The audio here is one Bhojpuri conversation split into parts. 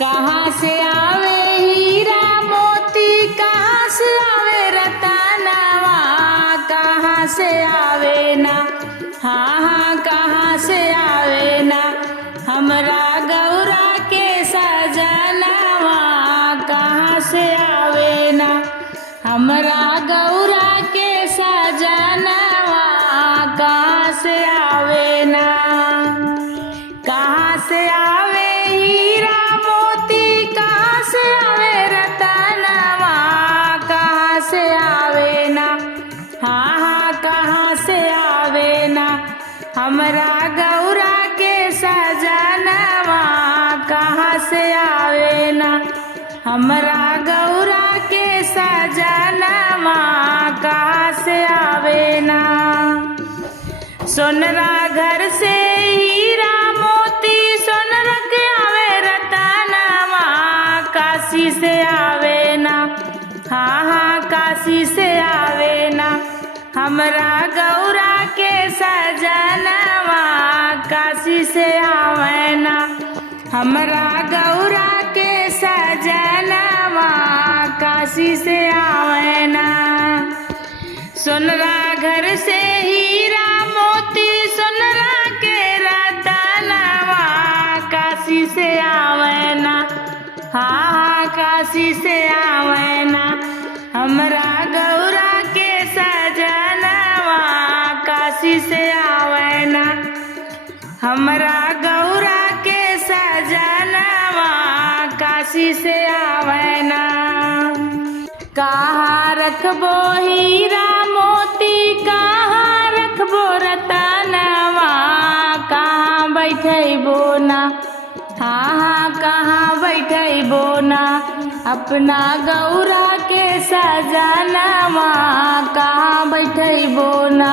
कहाँ से आवे हीरा मोती, कहाँ से आवे रतनवा, कहाँ से आवे ना, हाँ हाँ कहाँ से आवे ना, हमरा गौरा के सजनवा, कहाँ से आवे ना, हमरा गौरा के सजनवा, कहाँ से आवे ना। कहाँ से आवे हीरा मोती, कहाँ से आवे रतनवा, कहाँ से आवे ना, हाँ हाँ कहाँ से आवे ना, हमरा गौरा के सजनवा, कहाँ से आवे ना, हमरा गौरा के सजनवा, कहाँ से आवे ना। सोनरा घर से हीरा मोती, सोनरा के आवे रतनवा, काशी से आवे ना, हाँ हाँ काशी से आवे ना, हमरा गौरा के सजनवा, काशी से आवे ना, हमरा गौरा के सजनवा, काशी से आवे ना। सोनरा घर से हीरा मोती, सोनरा के रतनवा, काशी से आवे ना, हाँ हाँ काशी से आवे ना, हमरा गौरा के सजनवा, काशी से आवे ना, हमरा गौरा के सजनवा, काशी से आवे ना। कहाँ रखबो हीरा मोती, कहाँ रखबो रतनवा, कहाँ बैठबो ना, हाँ हाँ कहाँ बैठबो ना, अपना गौरा के सजनवा, कहाँ बैठबो ना,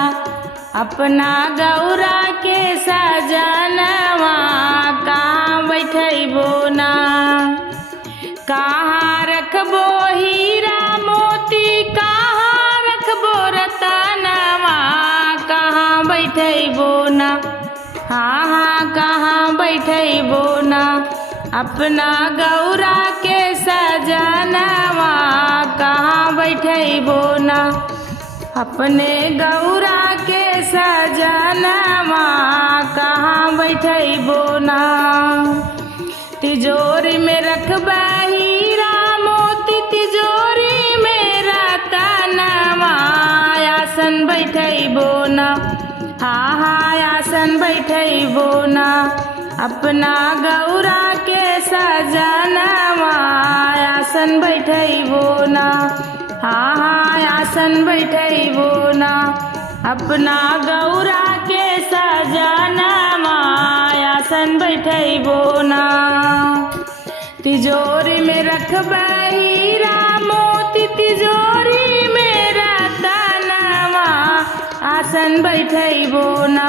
अपना गौरा के सजनवा, कहाँ बैठबो ना। कहाँ रखबो हीरा मोती, कहाँ रखबो रतनवा, कहाँ बैठबो ना, हाँ हाँ कहाँ बैठबो ना, अपना गौरा के सजनवा, कहाँ बैठबो ना, अपने गौरा के सजनवा, कहाँ बैठबो ना। तिजोरी में रखबा हीरा मोती, तिजोरी में रतनवा, आसन बैठबो ना, हाँ हाँ आसन बैठबो ना, अपना गौरा के सजनवा, आसन बैठबो ना, हाँ हाँ आसन बैठबो ना, अपना गौरा के सजनवा, आसन बैठबो ना। तिजोरी में रखबा हीरा मोती, तिजोरी में रतनवा, आसन बैठबो ना,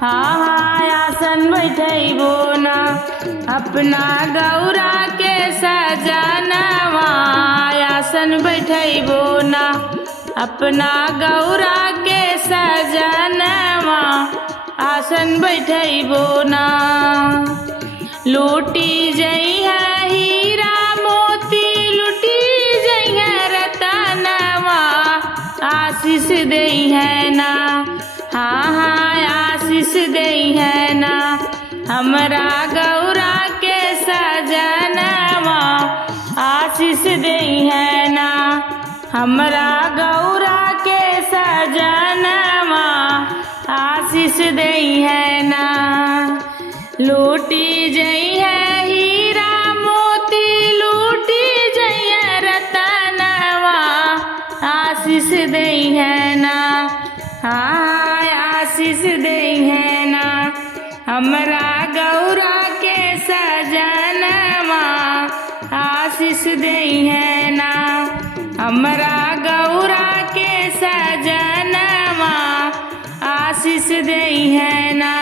हाँ हाँ आसन बैठबो ना, अपना गौरा के सजनवा, आसन बैठबो ना, अपना गौरा के सजनवा, आसन बैठबो ना। लूटी जइहा हीरा मोती, लूटी जइहा रतनवा, आशीष देइहा ना, हाँ हाँ आशीष देइहा ना, हमरा गौरा के सजनवा, आशीष देइहा ना, हमरा गौरा के सजनवा, आशीष देइहा ना। लूटी जइहा हीरा मोती, लूटी जइहा रतनवा, आशीष देइहा ना, हाँ आशीष देइहा ना, हमरा गौरा के सजनवा, आशीष देइहा ना, हमरा गौरा के सजनवा, आशीष देइहा ना।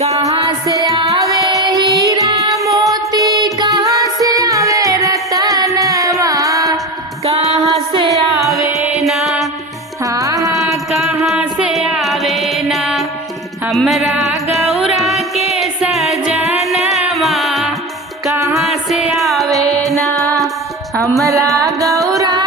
कहाँ से आवे हीरा मोती, कहाँ से आवे रतनवा, कहाँ से आवे ना, हाँ हाँ कहाँ से आवे ना, हमरा गौरा के सजनवा का कहाँ से आवे ना हमरा गौरा